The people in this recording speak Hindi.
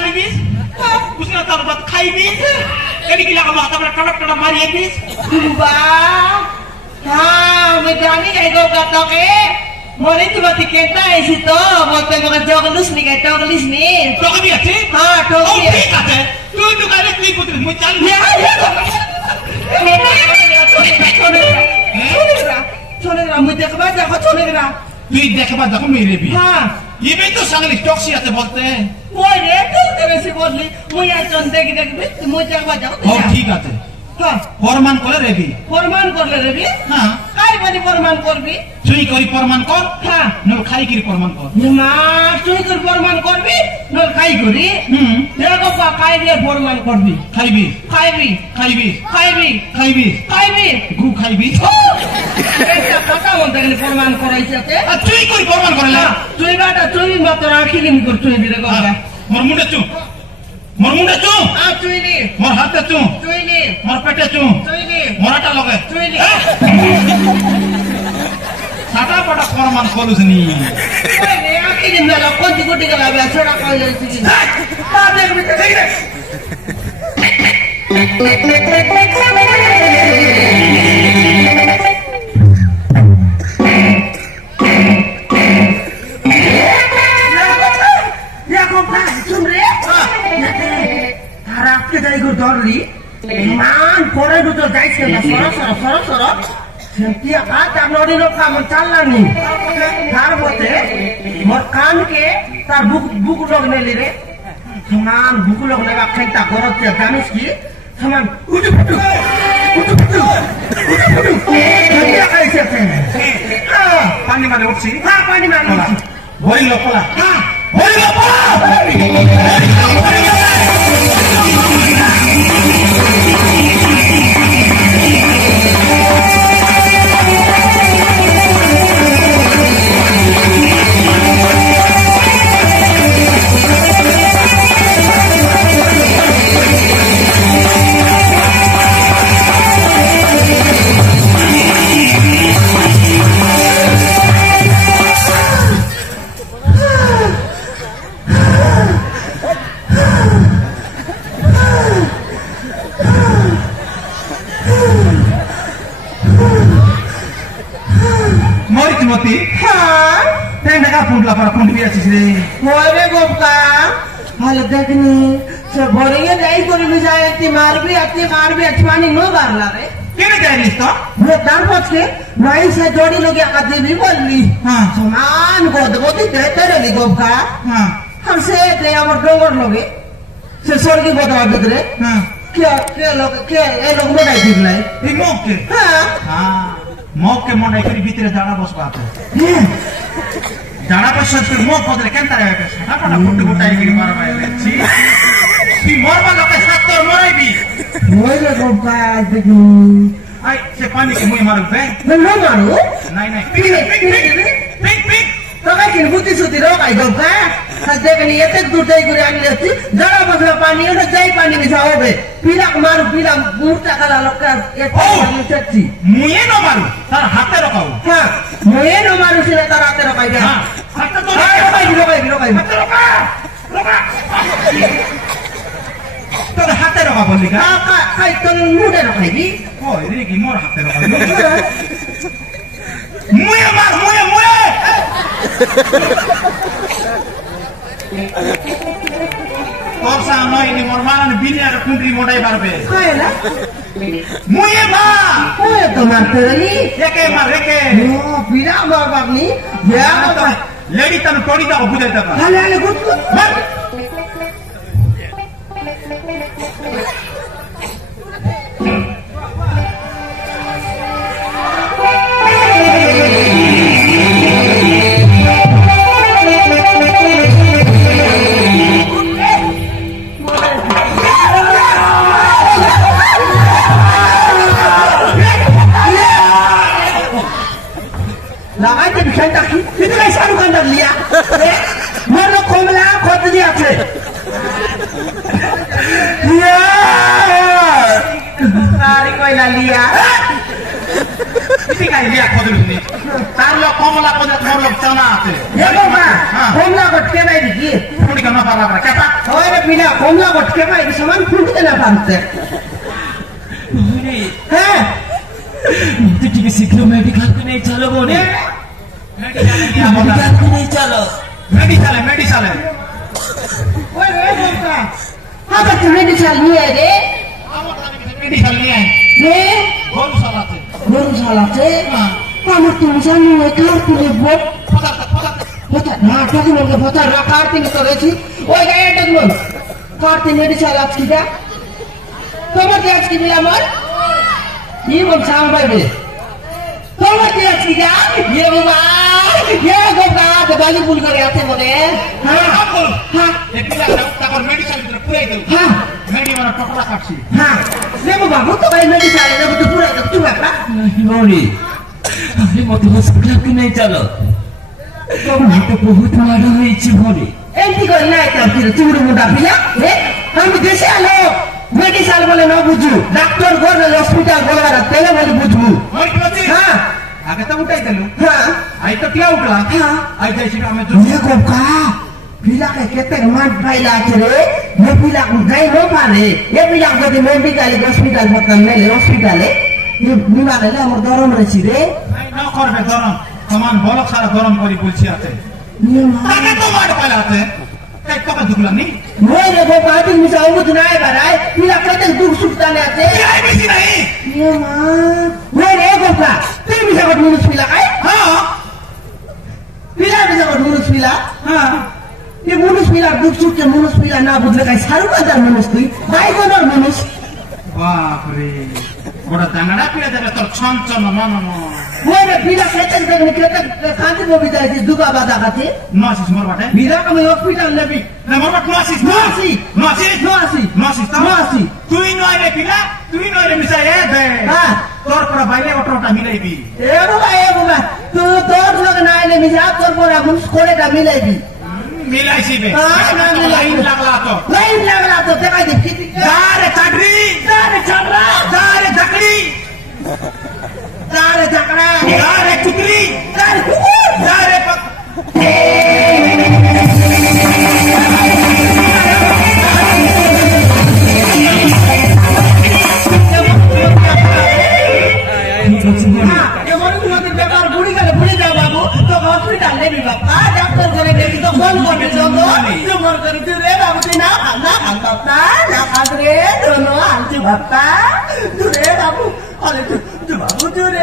जानी बीस उसने तो बात खाई बीस कड़ी की लगा बात अपना टड़क टड़क मारी है बीस हाँ मैं जानी नहीं गो कतो के मोरे तो बात कहता है इसी तो बोलते मगर टोगलिस नहीं कहता टोगलिस नहीं टोगली अच्छी हाँ टोगली ओ ठीक है तू दुकान में पुत्र मुझे चल छोड़ेगा मुझे देखबा देखो छोड़ेगा तू देखबा देखो मेरे भी हाँ ये भी तो संगली टॉक्सी आते बोलते हैं वो ये तो तेरे से बोल ली मुझे चंदे की देख मुझे देखबा जाओ और ठीक आते हाँ फरमान करे रे भी फरमान कर ले रे भी हाँ काय बनी फरमान कर भी चुई करी फरमान कर हाँ न खाई करी फरमान कर मां चुई कर फरमान कर भी न खाई करी देखो पा काय रे फरमान कर भी खाई भी खाई भी खाई भी खाई भी खाई भी खाई भी गु खाई भी এটা কথা মতে গেলে ফরমান করাইছতে चुई करी फरमान करे ला তুই বাটা তুই মত রাখি নি কর তুই বিরে গঙ্গা मोर मुंडे चू আ তুই নি मोर हाथ चू তুই নি मोर पेटे चू তুই নি मोर आटा लगे তুই নি साटा पटा फरमान करूस नी ওই নে আকি দিন না কোটি কোটি গলা বেছড়া কইলে তুই তা দেখবি তো দেখ রে मान कोरे तो जाइছে না সর সেন্টি আ তার নড়ির কাম চাললানি তার মতে মোর কানকে তার বুক লগনে লিরে সমান বুক লগনে রাখেনটা গরতে জানিস কি সমান উঠু क्या कैसे थे हां पानी मारे उठसी हां पानी मारे उठसी बोरी लोपला हां बोरी लोपला मोती हाँ तेरे का पुंडला पर पुंड भी अच्छी रे होरे गोपका हाल देखनी से भरिए नहीं कोरी भी जाए ती मार भी अच्छी मानी नो बार ला रे केने जाइलिस तो वो दार पछ के नहीं से जोड़ी लोग या देवी बोलली हां समान गोदगोदी देते रे गोपका हां हम से ते हमर डोंगर लोगे से स्वर्गी गोदवा देरे हां क्या ए लोग में नहीं दिखलाई ई मोके हां मोके मोंडा करी भीतर जाना बस बात है जाना बस फिर मोक पदरे केनता रे साटा पटा फुट गुटाई गिरी मार भाई छी ती मोरबा लोके साथ तो मोराई भी मोइले गोपका देखी आई से पानी के मुई मारू बे न मारू नहीं पिक तो काय किन बुती सुती रो काय गोपका सध्या कनी येते दुटाई गुरी आनी लेती जरा बसला पानी एवढं जाई पाणी मिसावे बे पिलाक मारू पिला मूर्ता कला लोका एक पाणी चच्ची मुये न मारू तार हाते रखाऊ हां मुये न मारू सिले तार हाते रखाई बे हां हाते तो रोकाई हाते रोका तो हाते रखा बोली का काय तो मुडे रखाई बी ओ रे की मोर हाते रखा मुये मार मुये তোর সামনে ইনি মোর মারান বিনিয়ার কুন্ডি মোটাই পারবে কয়লা মুয়ে মা ওই তো মারতে রে একে মার একে ও পিরা বাবানি ইয়া বাবা লেডি তন টোড়ি দাও বুঝাই দাও হালে গুড মার लगाते बिछाई ताकि इतना सारू का अंदर लिया मरो कोमला खोद दिया थे लिया सारी कोई ना लिया इसी का लिया खोद लूंगी तार लोग कोमला खोद मोर लोग चना आते ये बाबा कोमला को के नहीं दिखी थोड़ी करना पारा क्या पा और पिला कमला गटके का एक समान फूट देना पाते हैं मुझे ठीक है शीघ्र मेडिकल को नहीं चलो बोले मेडिकल को नहीं चलो मेडिकल है ओए रे बोलता हाँ तो मेडिकल नहीं है रे मेडिकल नहीं है ये गौरशाला से kamu tulisannya lekat pilih buat foto nah tapi mau foto rakar ini terus oh ya teman kartu ini disalat kita kamu tiap kali bilang mal ini mau sampai be kamu tiap kita ya bapak ya bapak kembali pul कर आते बोले हाँ ये पिला ताकर मेडिकल इधर पूरा इधर हाँ मेडी वाला टोकरा काटसी हाँ ये बाबू तो भाई मेडिकल है तो पूरा इधर तू बापा बोली अरे मत हॉस्पिटल को नहीं चलो तो बहुत मारा हुई छी भोरे एंटी को ना तो फिर चूड़ मुंडा पिला ए हम देशे आलो मेडिकल बोले ना बुझू डॉक्टर गोर हॉस्पिटल बोलवा पहले बोले बुझू हां आगे तो उठाई देलु हां आई तो क्या उठला हां आई जैसे हमें जो ये को का पिला के केते मार पाइला रे ये पिला गई न पारे ये पिला को मेडिकल हॉस्पिटल पकड़ ले हॉस्पिटल ये बीमार है हमर गरम रे छी रे न करबे गरम सामान बलक सारा गरम करी बोलছি आते ये मार ताके तो मार पालाते कई कब दुखला नहीं मोरे को पाटी मिसा उमुत नाय भराय पिला केते दुख सुखता ने आते आई भी नहीं ये मार मोरे को का तुम मिसा को मुनुस पिला काय हां पिला मिसा को मुनुस पिला हां ये मुनुस पिला दुख सुख के मुनुस पिला ना बुझले काय सारू का मुनुस तुई काय को नर मुनुस बाप रे बड़ा दांगड़ा पिला देबे तो छन छन मन मोरे पिला केते खाती को बिता थी दुगा बादा खाती नसिस मोर बाटे बिदा को मैं हॉस्पिटल लेबी ना मोर बाटे नसिस तुई न आइले पिला तुई न आइले मिसा ए दे हां तोर पर बाइले ओटोटा मिलाइबी ए बाबा तू तोर लग ना आइले मिसा तोर पर मुस कोलेटा मिलाइबी मिलाइसी बे हां ना लाइन लागला तो ते काय देखी दारे चडरी दारे छबरा दारे झकड़ी दारे झकड़ा दारे चुकली दारे कुकुर दारे पक ये मोर को तो बेकार बुड़ी जा बाबू तो हॉस्पिटल ले भी बाबा डॉक्टर करे देखी तो फोन कर दो तो मोर कर दे रे बाबू ना बाबा ना रे दोनों आंटी बाबा तू रे बाबू अरे तू बाबू तू रे